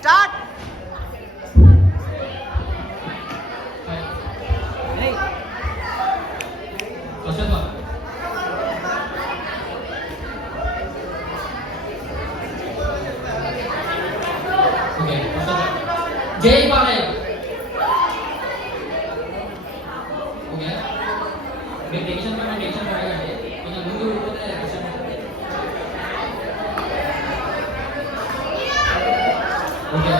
Start. జై Balayya. Okay, మీరు tension పడకండి, కొంచెం ముందు వెళ్ళిపోతే కష్టం ఉంటుంది. ఓకే,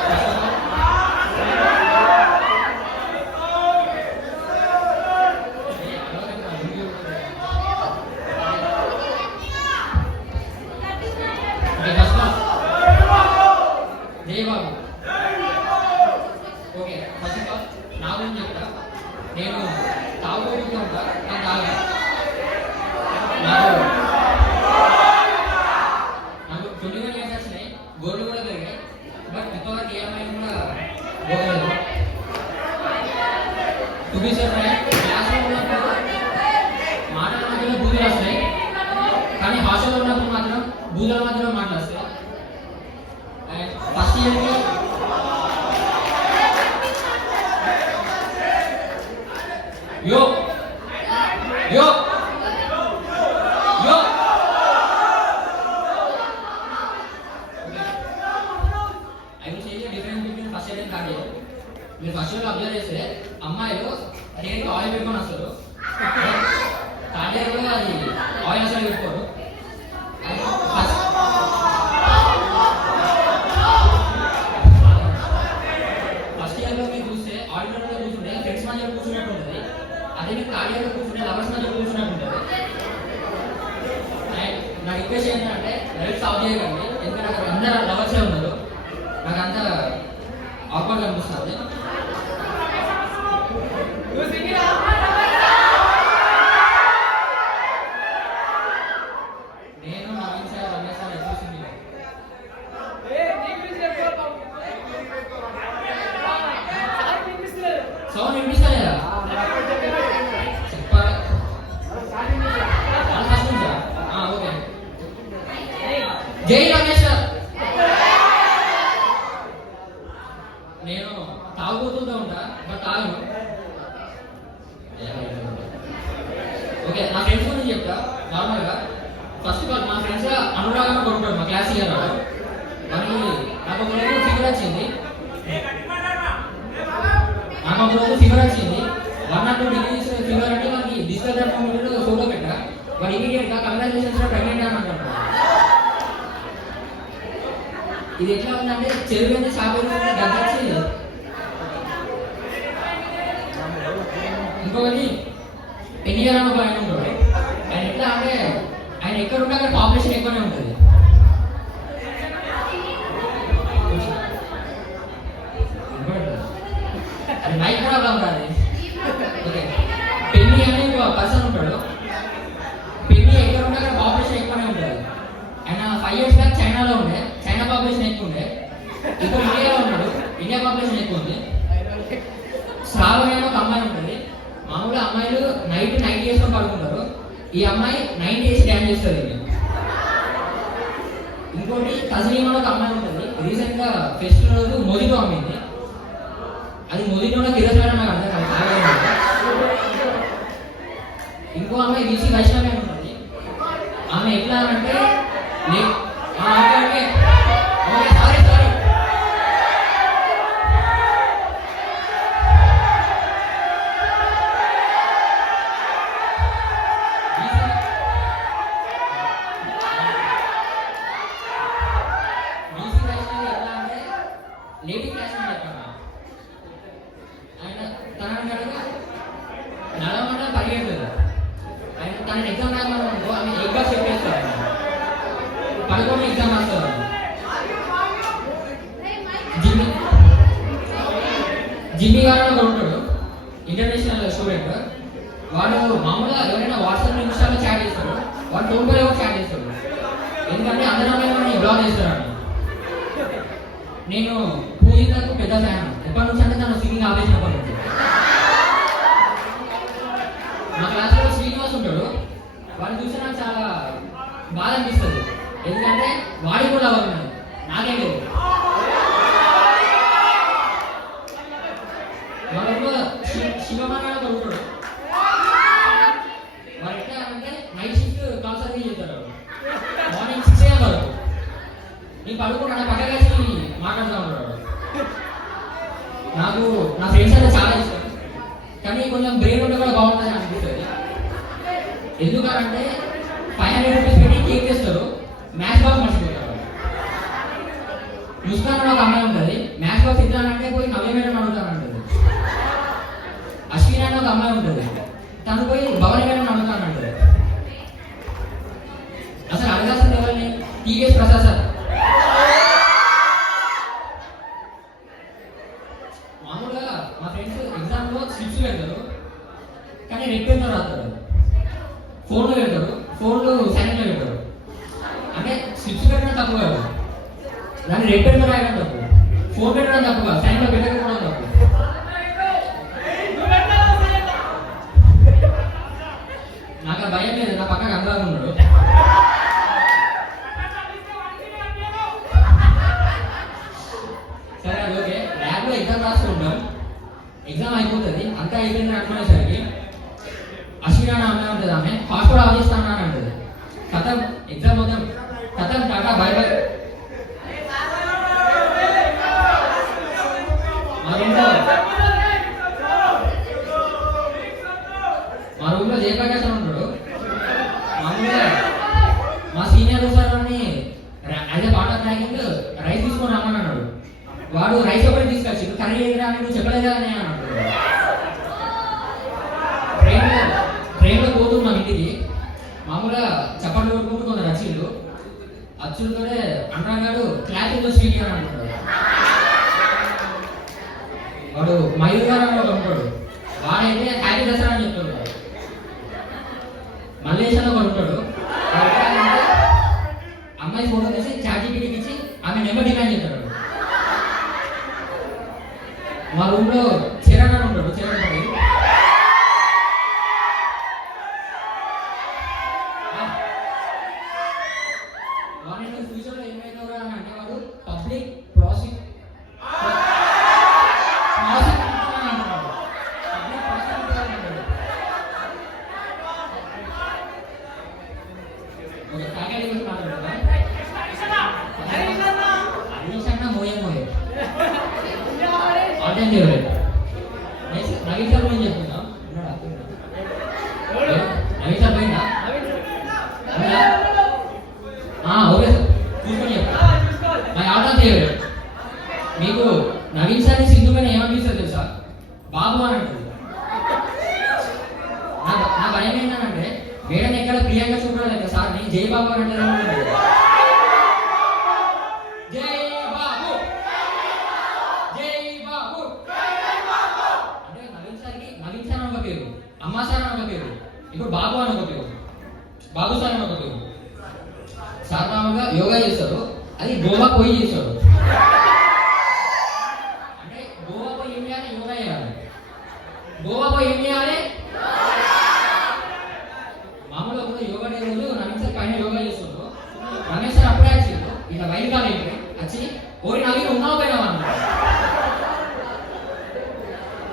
జై బాబు. ఓకే, ఫస్ట్ ఆఫ్ ఆల్ నా గురించి చెప్తా. నేను తాగుబోతుగా ఉంటా, నేను తాగా. నాకు 21 years వచ్చినాయి, గోల్డ్ కూడా పెరిగాయి. బట్ ఇంతవరకు ఏ అమ్మాయి కూడా పోగలేదు. క్లాస్లో ఉన్నప్పుడు మాటల మధ్యలో బూతులు వస్తాయి, కానీ హాస్టల్లో ఉన్నప్పుడు మాత్రం బూతుల మధ్యలో మాటలు వస్తాయి. అండ్ ఫస్ట్ ఇయర్కి Yo! Yo! Yo! I will say the difference between first year and third year. మీరు ఫస్ట్ ఇయర్లో అబ్జర్వ్ చేస్తే అమ్మాయిలు హెయిర్కి ఆయిల్ పెట్టుకొని వస్తారు, థర్డ్ ఇయర్లో అది ఆయిల్ అసలు పెట్టుకోరు. ఫస్ట్ ఇయర్లో మీరు చూస్తే ఆడిటర్లో కూర్చుంటే ఫ్రెండ్స్ మధ్యలో కూర్చున్నట్టు ఉంటుంది, అదే మీకు కార్యాలో కూర్చుంటే లవర్స్ మధ్య కూర్చున్నట్టు ఉంటుంది. అండ్ నా రిక్వెస్ట్ ఏంటంటే లైఫ్ సాల్వ్ చేయకండి, ఎందుకంటే అక్కడ అందరూ లవర్సే ఉన్నారు. నాకు అంత ఆక్వర్డ్ అనిపిస్తుంది. నేను నవీన్ సార్, రమేష్ సార్ చూసింది సౌండ్ వినిపిస్తలేదా? చెప్పాలి. ఓకే, జై రమేష్ సార్. నేను తాగుతూనే ఉంటా, బట్ తాగను. ఓకే, నా ఫ్రెండ్స్ గురించి చెప్తా. నార్మల్గా ఫస్ట్ ఆఫ్ ఆల్ మా ఫ్రెండ్స్ అనురాగంగా కొట్టుకోడు, మా క్లాస్ ఇయర్ మనకి నాకు ఒక రోజు ఫీవర్ వచ్చింది. 1 or 2 degrees ఫీవర్ అంటే మనకి డిజిటల్ థర్మోమీటర్ ఫోటో పెట్టా. వాడు ఇమీడియట్గా కంగ్రాచులేషన్స్ ప్రెగ్నెంట్ అని అంటాడు. ఇది ఎట్లా ఉందంటే చెరువు మీద చేపలు గద్దచ్చి. ఇంకొకటి ఎన్నియర్ అని ఒక ఆయన ఉంటాడు. ఆయన ఎట్లా అంటే ఆయన ఎక్కడ ఉంటే అక్కడ పాపులేషన్ ఎక్కువనే ఉంటుంది. మైక్ ప్రాబ్లం రాదు. ఓకే, పెన్ని అనే ఒక పర్సన్ ఉంటాడు. పెన్ని ఎక్కడ ఉంటే అక్కడ పాపులేషన్ ఎక్కువనే ఉంటుంది. ఆయన 5 years బ్యాక్ చైనాలో ఉండే, చైనా పాపులేషన్ ఎక్కువ ఉండే. ఇప్పుడు ఇండియాలో ఉన్నాడు, ఇండియా పాపులేషన్ ఎక్కువ ఉంది. శ్రావణి అనే ఒక అమ్మాయి ఉంటుంది. మామూలుగా అమ్మాయిలు నైట్ 90 చేసుకొని పడుకుంటారు, ఈ అమ్మాయి 90 చేసి డ్యాన్స్ చేస్తుంది. ఇంకోటి తస్లీం అనే ఒక అమ్మాయి ఉంటుంది. రీసెంట్ గా ఫెస్టివల్ రోజు మొజిటో అమ్మింది. అది మొజిటోలో కిరసమైన నాకు అర్థం కాదు. ఇంకో అమ్మాయి వీసీ వైష్ణవి ఉంటుంది. ఆమె ఎట్లా అంటే లేడీ క్లాస్ చెప్పాను. ఆయన తన నడవడం పరిగెడుతుంది. ఆయన తన ఎగ్జామ్ రాయమని అనుకో, ఆమె ఎగ్గా చెప్పేస్తారు. పడుకొని ఎగ్జామ్ రాస్తారు. జిమ్మి గారు అని ఉంటాడు, ఇంటర్నేషనల్ స్టూడెంట్. వాడు మామూలుగా ఎవరైనా వాట్సాప్ ఇన్స్టాలో చాట్ చేస్తాడు, వాడు ఫోన్లో ఎవరు చాట్ చేస్తాడు. ఎందుకంటే అందరూ బ్లాగ్ చేస్తాడు. నేను పూజితకు పెద్ద ఫ్యాన్. ఎప్పటి నుంచి అంటే తను సింగింగ్ ఆపేసినప్పటి నుంచి. మా క్లాస్లో శ్రీనివాస్ ఉంటాడు, వాడిని చూస్తే నాకు చాలా బాధ అనిపిస్తుంది. ఎందుకంటే వాడి కూడా ఎవరు నాకే లేదు. మాట్లాడుతూ ఉంటాడు. నాకు నా ఫ్రెండ్స్ అంటే చాలా ఇష్టం, కానీ కొంచెం బ్రెయిన్ ఉంటే కూడా బాగుంటుంది అనిపిస్తుంది. ఎందుకంటే 500 రూపీస్ పెట్టి కేక్ చేస్తారు, మ్యాచ్ బాక్స్ మర్చిపోతారు. ముస్కాన్ ఒక అమ్మాయి ఉంటుంది, మ్యాచ్ బాక్స్ ఇద్దానంటే పోయి నవ్వే మేడం అడుగుతానంటుంది. అశ్విన్ అని ఒక అమ్మాయి ఉంటుంది, తను పోయి భవని మేడం అడుగుతానంటుంది. అసలు అడగాల్సిన ఎవరిని? TVS Prasad sir. మామూలుగా మా ఫ్రెండ్స్ ఎగ్జామ్లో స్లిప్స్ పెడతారు, కానీ రెడ్ పెన్తో రాస్తారు. ఫోన్లో పెడతారు, ఫోన్లు సైలెంట్లో పెడతారు. అంటే స్లిప్స్ పెట్టడం తప్పు కాదు, దాన్ని రెడ్ పెన్తో రాయడం తప్పు. ఫోన్ పెట్టడం తప్పు కాదు, సైలెంట్లో పెట్టకపోవడం తప్పు. నాకు ఆ భయం లేదు, నా పక్కన అందరూ ఉన్నాడు. సరే అది ఓకే. ల్యాబ్లో ఎగ్జామ్ రాసుకుంటాం, ఎగ్జామ్ అయిపోతుంది, అంతా అయిపోయింది అనుకునేసరికి అశ్విన్ అని అమ్మాయి ఉంటుంది, ఆమె హాస్పిటల్ ఆఫ్ చేస్తాను అని అంటుంది. కథం ఎగ్జామ్ అవుతాం, కథం టాటా బై బై. మా రూమ్లో జయప్రకాశ్ అని ఉంటాడు. మామూలుగా మా సీనియర్ సార్ అని as a part of ragging rice తీసుకొని రమ్మని అన్నాడు. వాడు రైస్ ఒకటి తీసుకొచ్చి కర్రీ ఏదిరా అని నువ్వు చెప్పలేదా అని అన్నాడు. ట్రైన్లో పోతున్నాం ఇంటికి, మామూలుగా చప్పట్లు కొట్టుకుంటూ కొందరు అచ్చులు అచ్చులతోనే అన్నాడు క్లాతింగ్ స్వీట్ అని అంటున్నాడు. వాడు మయూర్ గారు అని ఒక ఉంటాడు, వాడైతే హ్యాపీ దసరా అని చెప్తాడు. మల్లేష్ అని ఒక ఉంటాడు, అమ్మాయి ఫోటో తీసి చార్జీపీటీకి ఇచ్చి ఆమె నెంబర్ డిమాండ్ చేస్తాడు. మా రూమ్ లో చరణ్ అని ఉంటాడు, చరణ్ పడి వాడిని ఫ్యూచర్ లో ఏమైనా అని అంటే వాడు పబ్లిక్ ప్రాసిక్యూటర్ నవీన్ సార్ గురించి చెప్తున్నా. నవీన్ సార్ పోయిందా? ఓకే సార్, చూసుకొని చెప్తా. My all time favourite. మీకు నవీన్ సార్ని సింధు పైన ఏమనిపిస్తుంది తెలుసా? బాబు అని అంటుంది. నా భయం ఏంటంటే మేడం ఎక్కడ ప్రియాంక చోప్రా దగ్గర సార్ని జై బాబు అని అంటారు. జై బాబు, జై బాబు అంటే నవీన్ సార్ అని ఒక పేరు, అమ్మా సార్ అని ఒక పేరు, ఇప్పుడు బాబు అని ఒక పేరు, బాబు సార్ అని ఒక పేరు. సార్ మామూలుగా యోగా చేస్తారు, అది గోవా పోయి చేస్తారు. అంటే గోవా పోయి ఏం చేయాలి? యోగా చేయాలి. గోవా పోయి ఏం చేయాలి? మామూలుగా కూడా యోగా డే రోజు నవీన్ సార్ పైన యోగా చేస్తారు. రమేష్ సార్ అప్పుడే వచ్చిండు, ఇట్లా వైట్ కాదు వచ్చి ఓడి నవీన్ ఉన్నావు పైన అన్నారు.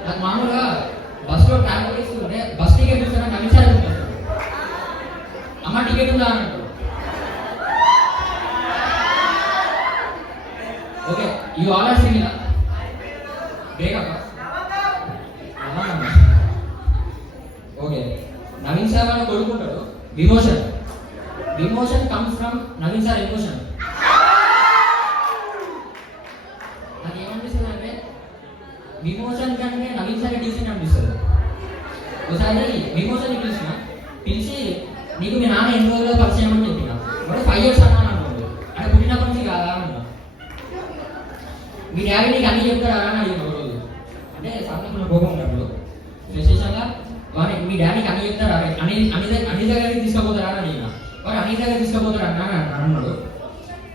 నాకు మామూలుగా బస్సులో ట్రావెల్ చేస్తుంటే బస్ టికెట్ చూస్తారా నవీన్ సార్ చూస్తారు. అమ్మ టికెట్ ఉందా అన్నట్టు. Okay, you all are single breakup. Okay, Naveen sir వాళ్ళు కొడుకుంటాడు విమోషన్. విమోషన్ comes from Naveen sir emotion. నాకు ఏమనిపిస్తుంది అంటే విమోషన్ కంటే నవీన్ సార్ ట్యూషన్ అనిపిస్తుంది. ఒకసారి విమోషన్ పిలిచి నీకు మీ నాన్న ఎన్ని రోజుల్లో పరిచయం అని చెప్పిన, వాడు 5 years అన్నాను అనుకోండి, అంటే పుట్టినప్పటి నుంచి కాదా అన్నా. మీ డాడీ నీకు అన్ని చెప్తారా అని అడిగిన ఒక రోజు. అంటే సాధారణ కోపం ఉన్నప్పుడు విశేషంగా వాడి మీ డాడీకి అన్ని చెప్తారా, అన్ని దగ్గరికి తీసుకుపోతారా అని అడిగిన. వాడు అన్ని దగ్గర తీసుకుపోతాడు అన్నాడు.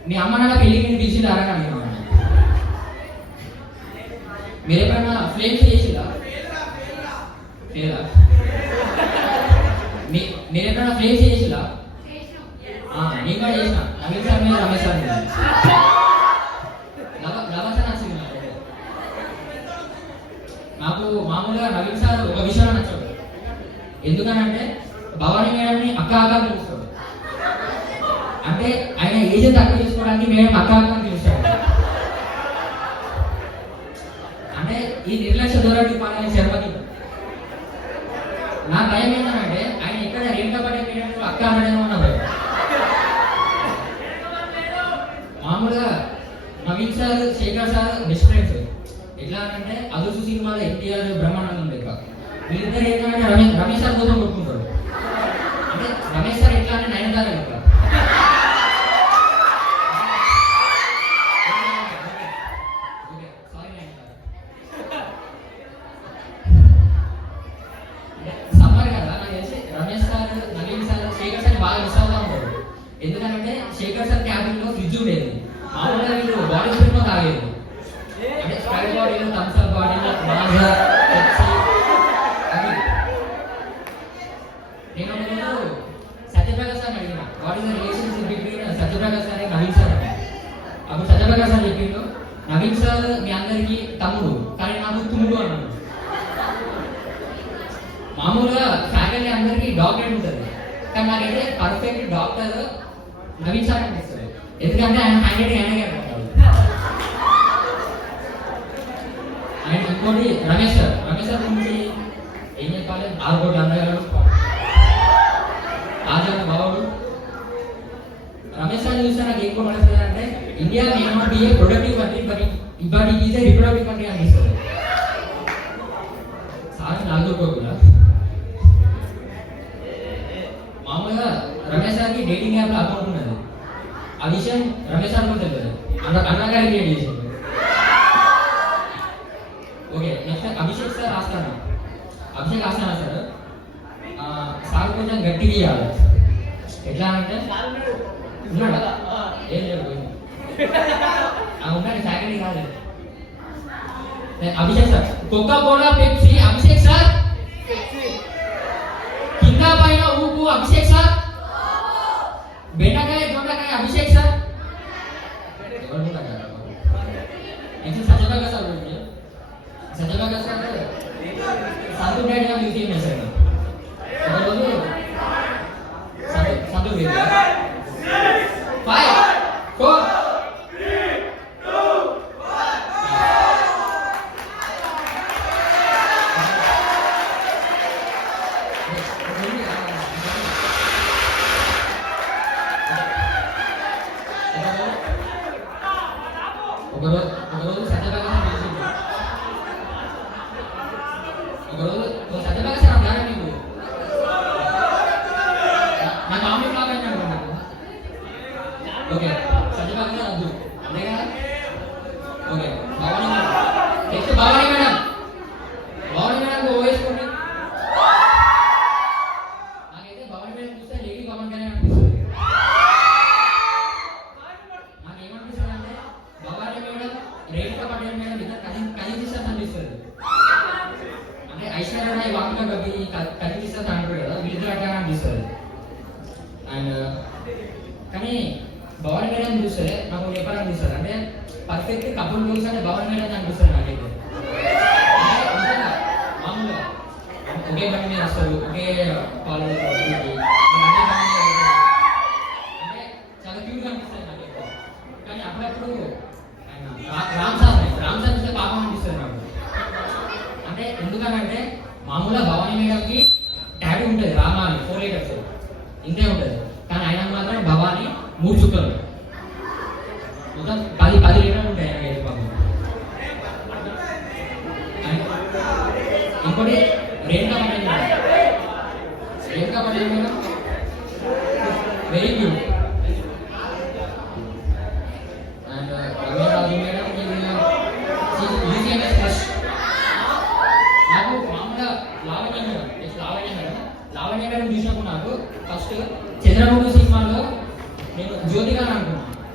మీ అమ్మ నాన్న పెళ్ళికి నేను పిలిచిదారా అని అడిగిన. మీరు ఎప్పుడైనా ఫ్లేమ్స్ చేసిరా? లేదా? మీరు ఎప్పుడైనా ఫ్లేమ్స్ చేసిరా? నేను కూడా చేసిన. నవీన్ సార్ మీద రమేష్ సార్ మీద లవర్ సార్ నచ్చింది నాకు. మామూలుగా నవీన్ సార్ ఒక విషయంలో నచ్చాడు. ఎందుకనంటే భవానీ మేడంని అక్క అక్క పిలుస్తాడు. అంటే ఆయన ఏజ్ తక్కువ చేసుకోవడానికి మేడం అక్క అక్క పిలుస్తాడు. ఈ నిర్లక్ష్య ధోరణి పాలన శర్మకి నా భయం ఏంటంటే ఆయన ఎక్కడ రేణుకా పటేల్ మీడియా అక్క అనడేమో అన్న భయం. మామూలుగా Naveen sir Shekhar sir best friends. ఎట్లా అంటే అదుర్సు సినిమాలో ఎన్టీఆర్ బ్రహ్మానందం లెక్క వీళ్ళిద్దరు ఏంటంటే రమేష్ సార్ కోసం కొట్టుకుంటారు. అంటే రమేష్ సార్ ఎట్లా అంటే నయనతార లెక్క. సమ్మర్ కదా నాకు తెలిసి Ramesh sir Naveen sir Shekhar sir బాగా మిస్ అవుతా ఉంటారు. ఎందుకంటే శేఖర్ సార్ క్యాబిన్ లో ఫ్రిడ్జ్ ఉండేది. మామూలుగా వీళ్ళు బాడీ స్ప్రింగ్ లో తాగేది. అంటే స్ప్రైట్ బాడీలో థమ్స్ అప్ బాడీలో మాజా పెప్సీ అది. నేను ఒకరోజు సత్యప్రకాష్ సార్ అడిగిన what is the relationship between Satya Prakash sir Naveen sir అని. అప్పుడు సత్యప్రకాష్ సార్ చెప్పిండు నవీన్ సార్ మీ అందరికి తమ్ముడు కానీ నాకు తుమ్ముడు అన్నాడు. మామూలుగా ఫ్యాకల్టీ అందరికి డాక్టరేట్ ఉంటుంది కానీ నాకైతే పర్ఫెక్ట్ డాక్టర్ నవీన్ సార్ అనిపిస్తుంది. ఎందుకంటే ఆయన హ్యాండ్ ఆయనగా అంటారు. అండ్ ఇంకోటి రమేష్ సార్ గురించి ఏం చెప్పాలి? 6 కోట్ల అందగాడు, రాజా బావుడు. రమేష్ సార్ చూస్తే నాకు ఏం కొనస్తుంది అంటే India may not be A productive country but it is a reproductive country అనిపిస్తుంది. సార్ 4 కోట్ల మామూలుగా రమేష్ సార్కి డేటింగ్ యాప్లో అకౌంట్ ఉన్నది. ఆ విషయం రమేష్ సార్ కూడా తెలియదు. అన్నగారికి క్రియేట్ చేసింది. ఓకే నెక్స్ట్ అభిషేక్ సార్ రాస్తాను. అభిషేక్ రాస్తానా సార్ సార్ కొంచెం గట్టిగా ఇవ్వాలి. ఎట్లా అంటే ఉన్నాడా? ఏం లేదు ఉన్నాడు ఫ్యాకల్టీ కాదు. Abhishek sir Coca Cola Pepsi Abhishek sir కింద పైన ఊపు అభిషేక్ సార్ బెండకాయ దొండకాయ Abhishek sir. Next Satya Prakash sir గురించి. సత్యప్రకాష్ సార్ సంతూర్ డాడీగా మ్యూజియం చేశాడు. ఒకరోజు సంతూర్ 5 4 ఒకరోజు సత్యప్రకాశ్ పిలిచింది. ఒకరోజు సత్యప్రకాశ్ అన్నాడు నీకు నా కామెడీ బ్లాగ్ అని అనుకున్నాను. ఓకే సత్యప్రకాశ్ వద్దు అంతే కదా. Okay Bhavani madam next Bhavani madam ఓ వేసుకోండి. నాకైతే భవానీ మేడం చూస్తే లేడీ పవన్ కళ్యాణ్ అనిపిస్తుంది. నాకేమనిపిస్తుంది అంటే భవానీ మేడం రేణుకా పటేల్ మేడం ఇద్దరు కజిన్ సిస్టర్స్ అనిపిస్తుంది. అంటే ఐశ్వర్య రాయ్ వాకిలో కవి కజిన్ సిస్టర్స్ అంటారు కదా వీళ్ళిద్దరు అట్లా అనిపిస్తుంది. అండ్ కానీ భవానీ మేడం చూస్తే నాకు చెప్పాలనిపిస్తుంది అంటే పర్ఫెక్ట్ కపుల్ గోల్స్ అంటే భవానీ మేడం అనిపిస్తుంది నాకైతే. మామూలుగా ఒకే బండి మీద వస్తారు ఒకే కాలేజ్ అంటే చాలా క్యూట్గా అనిపిస్తుంది నాకైతే. కానీ అప్పుడప్పుడు రామ్ సార్ చూస్తే పాపం అనిపిస్తుంది నాకు. అంటే ఎందుకనంటే మామూలుగా భవానీ మేడంకి ట్యాటూ ఉంటుంది రామా అని 4 letters ఇంతే ఉంటుంది. కానీ ఆయన మాత్రం భవానీ 3 చుక్కలు మొత్తం 10 లీటర్లు ఉంటాయి ఆయన పాపం. ఇంకోటి Renuka Patel madam very good. And Rameraju madam నాకు మామూలుగా లావణ్య మేడం చూసినప్పుడు నాకు ఫస్ట్ చంద్రబాబు సినిమాలో నేను జ్యోతిగా అనుకున్నాను.